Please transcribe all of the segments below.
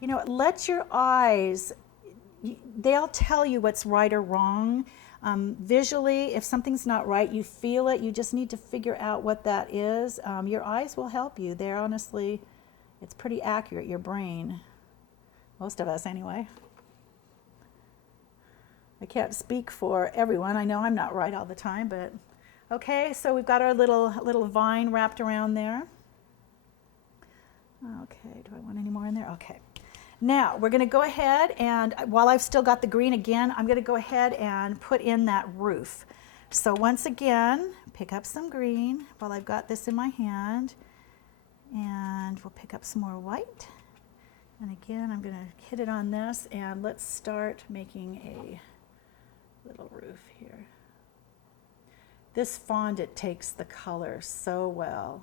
You know, let your eyes, they'll tell you what's right or wrong. Visually, if something's not right, you feel it. You just need to figure out what that is. Your eyes will help you. They're honestly, it's pretty accurate, your brain. Most of us, anyway. I can't speak for everyone. I know I'm not right all the time, but okay, so we've got our little vine wrapped around there. Okay, do I want any more in there? Okay. Now, we're going to go ahead and, while I've still got the green again, I'm going to go ahead and put in that roof. So once again, pick up some green while I've got this in my hand, and we'll pick up some more white. And again, I'm going to hit it on this, and let's start making a little roof here. This fondant takes the color so well.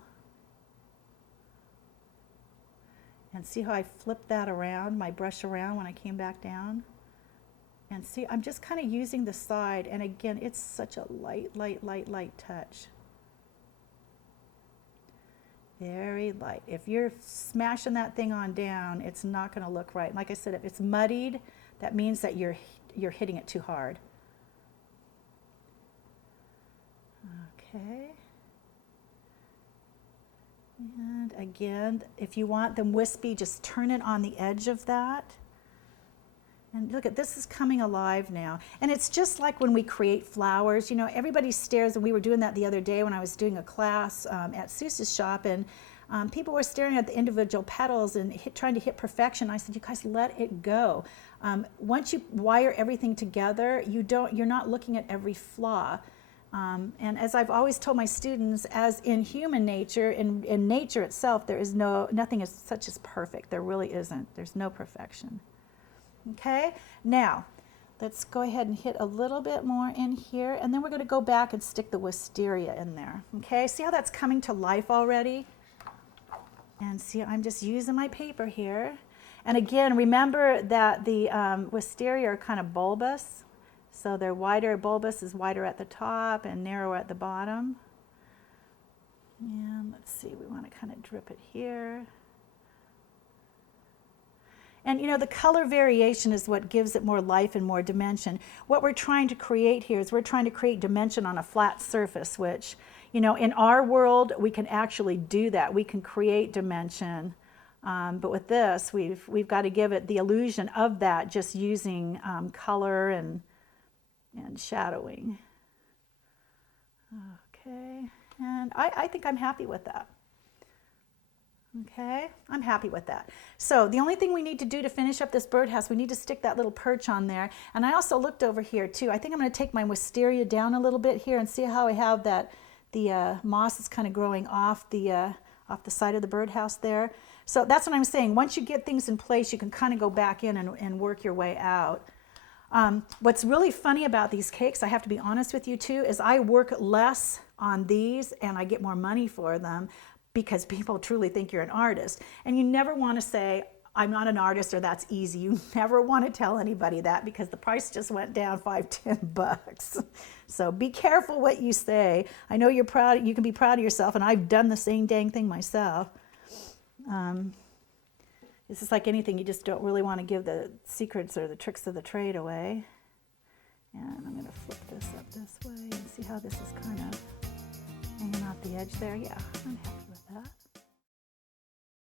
And see how I flipped that around, my brush around when I came back down? And see, I'm just kind of using the side, and again, it's such a light touch. Very light. If you're smashing that thing on down, it's not going to look right. Like I said, if it's muddied, that means that you're hitting it too hard. Okay. And again, if you want them wispy, just turn it on the edge of that. And look at this, is coming alive now. And it's just like when we create flowers. You know, everybody stares, and we were doing that the other day when I was doing a class at Seuss's shop, and people were staring at the individual petals and trying to hit perfection. I said, you guys, let it go. Once you wire everything together, you're not looking at every flaw. And as I've always told my students, as in human nature, in nature itself, there is nothing as such as perfect. There really isn't. There's no perfection. Okay, now let's go ahead and hit a little bit more in here, and then we're going to go back and stick the wisteria in there. Okay, see how that's coming to life already? And see, I'm just using my paper here. And again, remember that the wisteria are kind of bulbous. So they're wider, bulbous is wider at the top and narrower at the bottom. And let's see, we want to kind of drip it here. And you know, the color variation is what gives it more life and more dimension. What we're trying to create here is we're trying to create dimension on a flat surface, which, you know, in our world, we can actually do that. We can create dimension. But with this, we've got to give it the illusion of that just using color and shadowing. Okay, and I think I'm happy with that. Okay, I'm happy with that. So the only thing we need to do to finish up this birdhouse, we need to stick that little perch on there. And I also looked over here too. I think I'm going to take my wisteria down a little bit here and see how I have that, the moss is kind of growing off the side of the birdhouse there. So that's what I'm saying. Once you get things in place, you can kind of go back in and work your way out. What's really funny about these cakes, I have to be honest with you too, is I work less on these and I get more money for them because people truly think you're an artist. And you never want to say, I'm not an artist or that's easy. You never want to tell anybody that because the price just went down $5–10. So be careful what you say. I know you're proud, you can be proud of yourself, and I've done the same dang thing myself. This is like anything, you just don't really want to give the secrets or the tricks of the trade away. And I'm going to flip this up this way and see how this is kind of hanging off the edge there. Yeah,